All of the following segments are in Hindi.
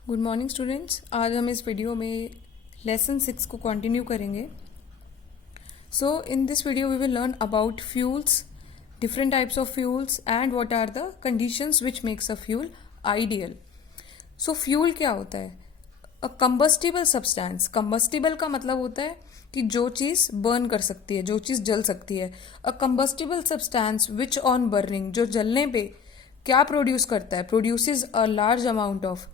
Good morning students. आज हम इस वीडियो में लेसन 6 को कंटिन्यू करेंगे। So in this video we will learn about fuels, different types of fuels and what are the conditions which makes a fuel ideal. So fuel क्या होता है? A combustible substance. कंबस्टिबल का मतलब होता है कि जो चीज़ बर्न कर सकती है, जो चीज़ जल सकती है। A combustible substance which on burning, जो जलने पे क्या प्रोड्यूस करता है, produces a large amount of,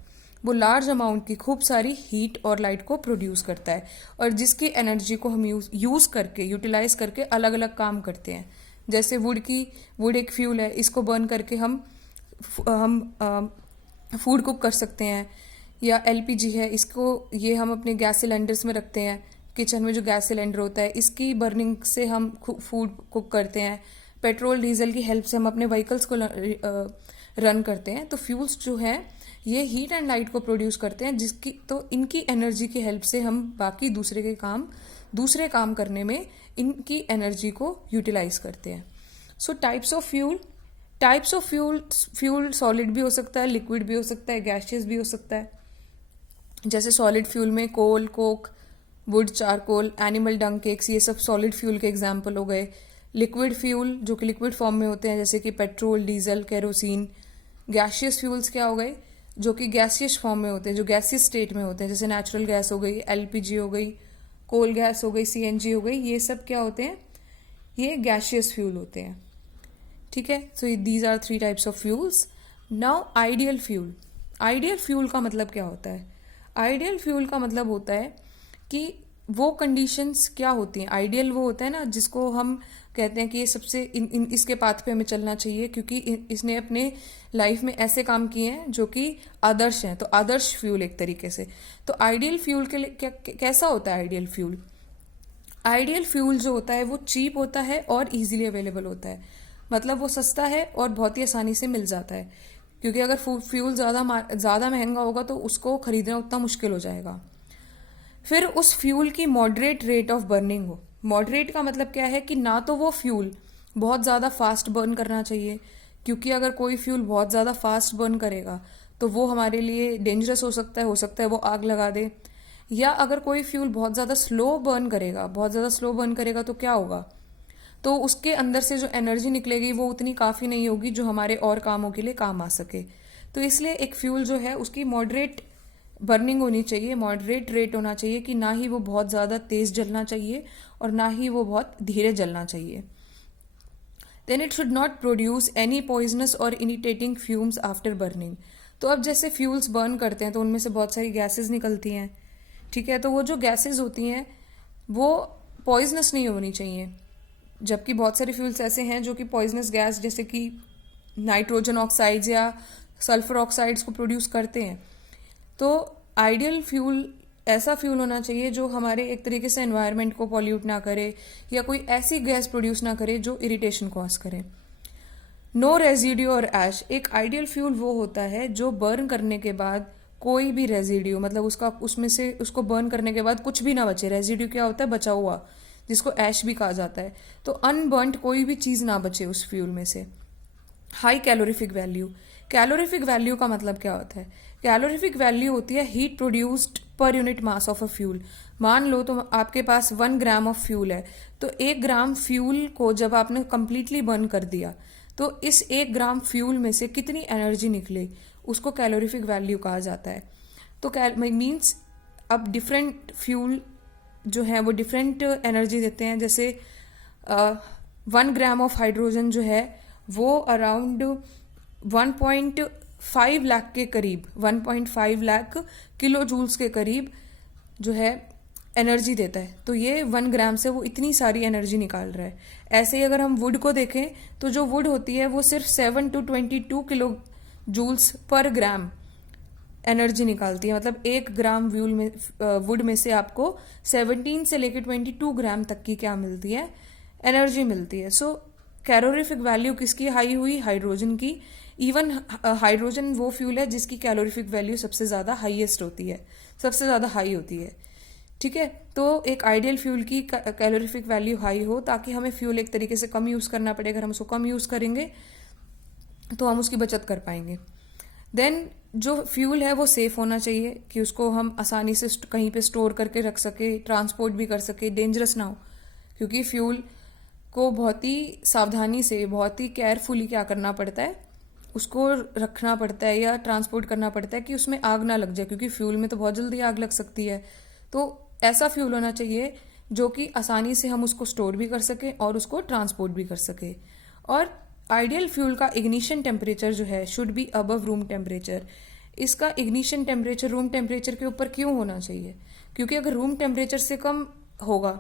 वो लार्ज अमाउंट की खूब सारी हीट और लाइट को प्रोड्यूस करता है और जिसकी एनर्जी को हम यूज़ करके, यूटिलाइज करके अलग अलग काम करते हैं। जैसे वुड एक फ्यूल है, इसको बर्न करके हम फूड कुक कर सकते हैं। या एलपीजी है, इसको ये हम अपने गैस सिलेंडर्स में रखते हैं। किचन में जो गैस सिलेंडर होता है, इसकी बर्निंग से हम फूड कुक करते हैं। पेट्रोल डीजल की हेल्प से हम अपने व्हीकल्स को रन करते हैं। तो फ्यूल्स जो है ये हीट एंड लाइट को प्रोड्यूस करते हैं, जिसकी तो इनकी एनर्जी की हेल्प से हम बाकी दूसरे काम करने में इनकी एनर्जी को यूटिलाइज करते हैं। सो टाइप्स ऑफ फ्यूल सॉलिड भी हो सकता है, लिक्विड भी हो सकता है, गैसियस भी हो सकता है। जैसे सॉलिड फ्यूल में coal, coke, wood, charcoal, animal dung cakes, ये सब सॉलिड फ्यूल के एग्जाम्पल हो गए। लिक्विड फ्यूल जो कि लिक्विड फॉर्म में होते हैं, जैसे कि petrol, diesel, kerosene. Gaseous fuels क्या हो गए? जो कि गैसियस फॉर्म में होते हैं, जो गैसियस स्टेट में होते हैं, जैसे नेचुरल गैस हो गई, एलपीजी हो गई, कोल गैस हो गई, सीएनजी हो गई। ये सब क्या होते हैं? ये गैसियस फ्यूल होते हैं। ठीक है। So these are 3 types of fuels. Now ideal fuel. Ideal fuel का मतलब क्या होता है? आइडियल फ्यूल का मतलब होता है कि वो कंडीशंस क्या होती हैं। आइडियल वो होता है ना जिसको हम कहते हैं कि ये सबसे इसके पाथ पे हमें चलना चाहिए, क्योंकि इसने अपने लाइफ में ऐसे काम किए हैं जो कि आदर्श हैं। तो आदर्श फ्यूल एक तरीके से। तो आइडियल फ्यूल के लिए कैसा होता है आइडियल फ्यूल? आइडियल फ्यूल जो होता है वो चीप होता है और इजीली अवेलेबल होता है। मतलब वो सस्ता है और बहुत ही आसानी से मिल जाता है, क्योंकि अगर फ्यूल ज़्यादा महंगा होगा तो उसको खरीदना उतना मुश्किल हो जाएगा। फिर उस फ्यूल की मॉडरेट रेट ऑफ बर्निंग हो। मॉडरेट का मतलब क्या है कि ना तो वो फ्यूल बहुत ज़्यादा फास्ट बर्न करना चाहिए, क्योंकि अगर कोई फ्यूल बहुत ज़्यादा फास्ट बर्न करेगा तो वो हमारे लिए डेंजरस हो सकता है वो आग लगा दे। या अगर कोई फ्यूल बहुत ज़्यादा स्लो बर्न करेगा तो क्या होगा? तो उसके अंदर से जो एनर्जी निकलेगी वो उतनी काफ़ी नहीं होगी जो हमारे और कामों के लिए काम आ सके। तो इसलिए एक फ्यूल जो है उसकी मॉडरेट बर्निंग होनी चाहिए, मॉडरेट रेट होना चाहिए, कि ना ही वो बहुत ज़्यादा तेज़ जलना चाहिए और ना ही वो बहुत धीरे जलना चाहिए। Then it should not produce any poisonous और इरिटेटिंग फ्यूम्स आफ्टर बर्निंग। तो अब जैसे फ्यूल्स बर्न करते हैं तो उनमें से बहुत सारी गैसेज निकलती हैं। ठीक है। तो वो जो गैसेज होती हैं वो पॉइजनस नहीं होनी चाहिए, जबकि बहुत सारे फ्यूल्स ऐसे हैं जो कि पॉइजनस गैस, जैसे कि नाइट्रोजन ऑक्साइड्स या सल्फर ऑक्साइड्स को प्रोड्यूस करते हैं। तो आइडियल फ्यूल ऐसा फ्यूल होना चाहिए जो हमारे एक तरीके से एनवायरनमेंट को पॉल्यूट ना करे या कोई ऐसी गैस प्रोड्यूस ना करे जो इरिटेशन कॉज करे। नो रेजिड्यू और ऐश। एक आइडियल फ्यूल वो होता है जो बर्न करने के बाद कोई भी रेजिड्यू, मतलब उसको बर्न करने के बाद कुछ भी ना बचे। रेजिड्यू क्या होता है? बचा हुआ, जिसको ऐश भी कहा जाता है। तो अनबर्न्ड कोई भी चीज़ ना बचे उस फ्यूल में से। High calorific value. Calorific value का मतलब क्या होता है? कैलोरीफिक वैल्यू होती है heat produced per unit mass of a fuel. मान लो तो आपके पास 1 ग्राम ऑफ फ्यूल है, तो 1 ग्राम फ्यूल को जब आपने कंप्लीटली बर्न कर दिया तो इस 1 ग्राम फ्यूल में से कितनी एनर्जी निकले, उसको कैलोरीफिक वैल्यू कहा जाता है। तो मीन्स अब डिफरेंट फ्यूल जो है वो डिफरेंट एनर्जी देते हैं। जैसे 1 ग्राम ऑफ हाइड्रोजन जो है वो अराउंड 1.5 लाख के करीब, 1.5 लाख किलो जूल्स के करीब जो है एनर्जी देता है। तो ये 1 ग्राम से वो इतनी सारी एनर्जी निकाल रहा है। ऐसे ही अगर हम वुड को देखें तो जो वुड होती है वो सिर्फ 7 to 22 kilo joules per gram energy निकालती है। मतलब 1 ग्राम वुड में से आपको 17 से लेकर 22 ग्राम तक की क्या मिलती है? एनर्जी मिलती है। सो कैलोरीफिक वैल्यू किसकी हाई हुई? हाइड्रोजन की। इवन हाइड्रोजन वो फ्यूल है जिसकी कैलोरीफिक वैल्यू सबसे ज़्यादा हाईएस्ट होती है, सबसे ज़्यादा हाई होती है। ठीक है। तो एक आइडियल फ्यूल की कैलोरीफिक वैल्यू हाई हो, ताकि हमें फ्यूल एक तरीके से कम यूज़ करना पड़े। अगर हम उसको कम यूज़ करेंगे तो हम उसकी बचत कर पाएंगे। देन जो फ्यूल है वो सेफ होना चाहिए कि उसको हम आसानी से कहीं पे स्टोर करके रख सके, ट्रांसपोर्ट भी कर सके, डेंजरस ना हो, क्योंकि फ्यूल को बहुत ही सावधानी से, बहुत ही केयरफुली क्या करना पड़ता है, उसको रखना पड़ता है या ट्रांसपोर्ट करना पड़ता है कि उसमें आग ना लग जाए, क्योंकि फ्यूल में तो बहुत जल्दी आग लग सकती है। तो ऐसा फ्यूल होना चाहिए जो कि आसानी से हम उसको स्टोर भी कर सकें और उसको ट्रांसपोर्ट भी कर सके। और आइडियल फ्यूल का इग्निशन टेम्परेचर जो है should be above room temperature. इसका इग्निशन टेम्परेचर रूम टेम्परेचर के ऊपर क्यों होना चाहिए? क्योंकि अगर रूम टेम्परेचर से कम होगा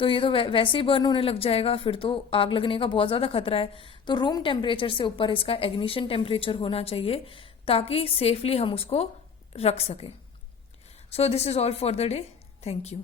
तो ये तो वैसे ही बर्न होने लग जाएगा, फिर तो आग लगने का बहुत ज़्यादा खतरा है। तो रूम टेम्परेचर से ऊपर इसका इग्निशन टेम्परेचर होना चाहिए ताकि सेफली हम उसको रख सकें। So this is all for the day. Thank you.